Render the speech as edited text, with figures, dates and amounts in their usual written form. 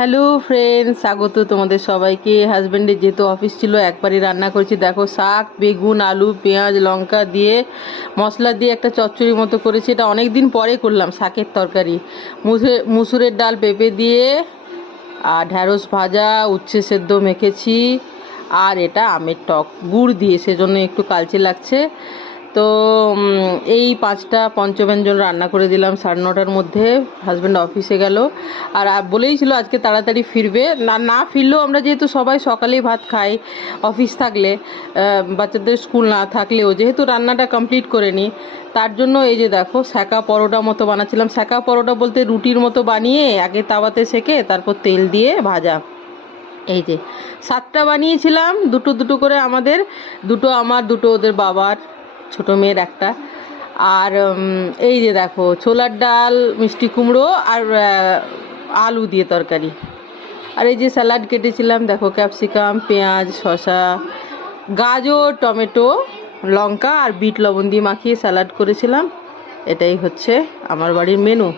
Hello friends, স্বাগত তোমাদের সবাইকে। হাজব্যান্ডের যেহেতু অফিস ছিল একবারই রান্না করেছি। দেখো, শাক, বেগুন, আলু, পেঁয়াজ, লঙ্কা দিয়ে মশলা দিয়ে একটা চচ্চড়ি মতো করেছি। এটা অনেক দিন পরে করলাম, শাকের তরকারি। মুসুরের ডাল পেঁপে দিয়ে, আর ঢ্যাঁড়স ভাজা, উচ্ছে সেদ্ধ মেখেছি, আর এটা আমের টক গুড় দিয়ে, সেজন্য একটু কালচে লাগছে। তো এই 5টা পঞ্চব্যঞ্জন রান্না করে দিলাম 9:30টার মধ্যে। হাজব্যান্ড অফিসে গেল, আর বলেই ছিল আজকে তাড়াতাড়ি ফিরবে। না ফিরলেও আমরা যেহেতু সবাই সকালেই ভাত খাই, অফিস থাকলে, বাচ্চাদের স্কুল না থাকলেও যেহেতু রান্নাটা কমপ্লিট করে নিই, তার জন্য এই যে দেখো সেঁকা পরোটা মতো বানাচ্ছিলাম। সেঁকা পরোটা বলতে রুটির মতো বানিয়ে আগে তাওয়াতে সেঁকে তারপর তেল দিয়ে ভাজা। এই যে 7টা বানিয়েছিলাম, দুটো দুটো করে আমাদের, দুটো আমার, দুটো ওদের বাবার, ছোটো মেয়ের একটা। আর এই যে দেখো ছোলার ডাল, মিষ্টি কুমড়ো, আর আলু দিয়ে তরকারি। আর এই যে স্যালাড কেটেছিলাম, দেখো ক্যাপসিকাম, পেঁয়াজ, শসা, গাজর, টমেটো, লঙ্কা আর বিট লবণ দিয়ে মাখিয়ে স্যালাড করেছিলাম। এটাই হচ্ছে আমার বাড়ির মেনু।